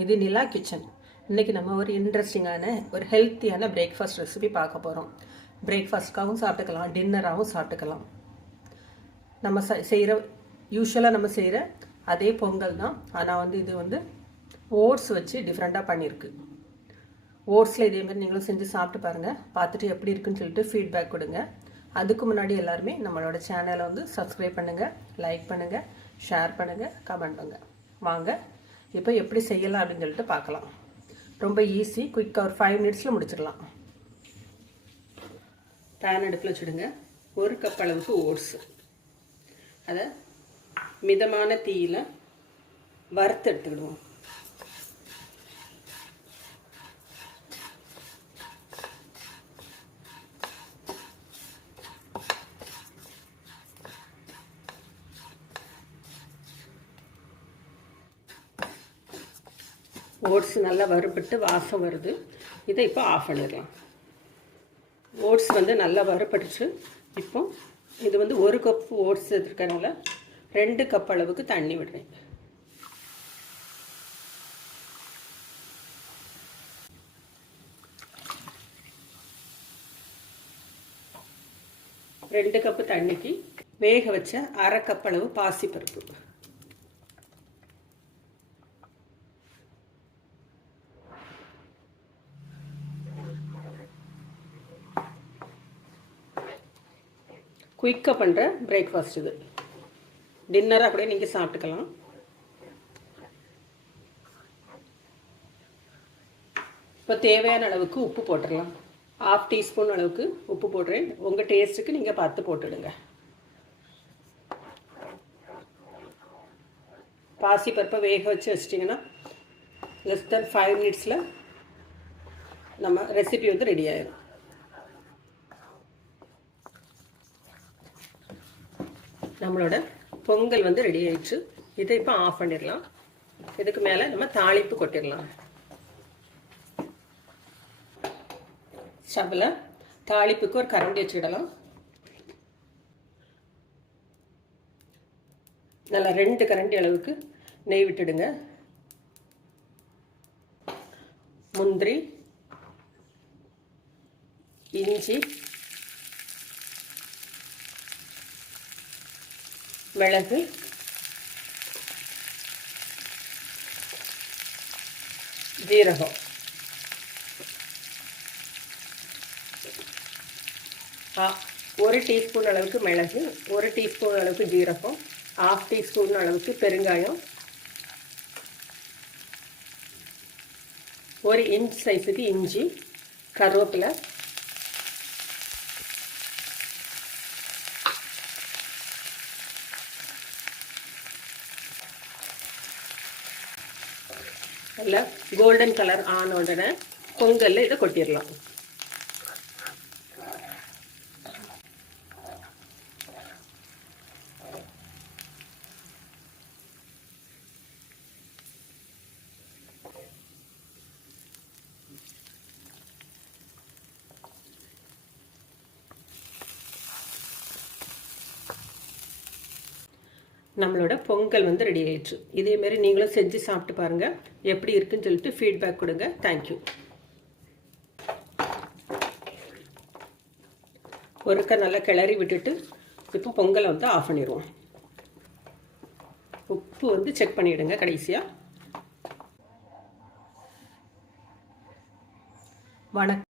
இது நிலா கிச்சன். இன்றைக்கி நம்ம ஒரு இன்ட்ரெஸ்டிங்கான ஒரு ஹெல்த்தியான பிரேக்ஃபாஸ்ட் ரெசிபி பார்க்க போகிறோம். பிரேக்ஃபாஸ்ட்காகவும் சாப்பிட்டுக்கலாம், டின்னராகவும் சாப்பிட்டுக்கலாம். நம்ம யூஸ்வலாக நம்ம செய்கிற அதே பொங்கல் தான். ஆனால் இது ஓட்ஸ் வச்சு டிஃப்ரெண்ட்டாக பண்ணியிருக்கு. ஓட்ஸில் இதேமாதிரி நீங்களும் செஞ்சு சாப்பிட்டு பாருங்கள். பார்த்துட்டு எப்படி இருக்குன்னு சொல்லிட்டு ஃபீட்பேக் கொடுங்க. அதுக்கு முன்னாடி எல்லாருமே நம்மளோட சேனலை சப்ஸ்கிரைப் பண்ணுங்கள், லைக் பண்ணுங்கள், ஷேர் பண்ணுங்கள், கமெண்ட் பண்ணுங்கள். வாங்க இப்போ எப்படி செய்யலாம் அப்படின்னு சொல்லிட்டு பார்க்கலாம். ரொம்ப ஈஸி, குயிக்காக ஒரு 5 மினிட்ஸில் முடிச்சிடலாம். பேன் அடுப்பில் வச்சுடுங்க. 1 கப் அளவுக்கு ஓட்ஸு, அதை மிதமான தீயில் வறுத்து எடுத்துக்கிடுவோம். ஓட்ஸ் நல்லா வறுபட்டு வாசம் வருது. இதை இப்போ ஆஃப் பண்ணிடலாம். ஓட்ஸ் நல்லா வறுபட்டுச்சு. இப்போ இது 1 கப் ஓட்ஸ் எடுத்துருக்கனால 2 கப் அளவுக்கு தண்ணி விடுறேன். ரெண்டு கப்பு தண்ணிக்கு வேக வச்ச 1/2 கப் அளவு பாசிப்பருப்பு, குயிக்காக பண்ணுற பிரேக்ஃபாஸ்ட். இது டின்னராக கூட நீங்கள் சாப்பிட்டுக்கலாம். இப்போ தேவையான அளவுக்கு உப்பு போட்டுடலாம். 1/2 டீஸ்பூன் அளவுக்கு உப்பு போடுறேன். உங்கள் டேஸ்ட்டுக்கு நீங்கள் பார்த்து போட்டுடுங்க. பாசிப்பருப்பை வேக வச்சு வச்சிட்டிங்கன்னா லெஸ் தென் 5 மினிட்ஸில் நம்ம ரெசிபி ரெடி ஆயிடும். நம்மளோட பொங்கல் ரெடி ஆயிடுச்சு. இதை இப்போ ஆஃப் பண்ணிடலாம். இதுக்கு மேலே நம்ம தாளிப்பு கொட்டிடலாம். ஸ்டவ்வில் தாளிப்புக்கு ஒரு கரண்டி வச்சுக்கிடலாம். நல்லா 2 கரண்டி அளவுக்கு நெய் விட்டுடுங்க. முந்திரி, இஞ்சி, மிளகு, ஜீரகம், ஒரு டீஸ்பூன் அளவுக்கு மிளகு, 1 டீஸ்பூன் அளவுக்கு ஜீரகம், 1/2 டீஸ்பூன் அளவுக்கு பெருங்காயம், 1 இன்ச் சைஸுக்கு இஞ்சி, கருவேப்பிலை, நல்லா கோல்டன் கலர் ஆன உடனே பொங்கல்ல இதை கொட்டிடலாம். நம்மளோட பொங்கல் ரெடி ஆயிடுச்சு. இதேமாரி நீங்களும் செஞ்சு சாப்பிட்டு பாருங்கள். எப்படி இருக்குன்னு சொல்லிட்டு ஃபீட்பேக் கொடுங்க. தேங்க்யூ. ஒருக்க நல்லா கிளறி விட்டுட்டு இப்போ பொங்கலை ஆஃப் பண்ணிடுவோம். உப்பு செக் பண்ணிவிடுங்க கடைசியாக. வணக்கம்.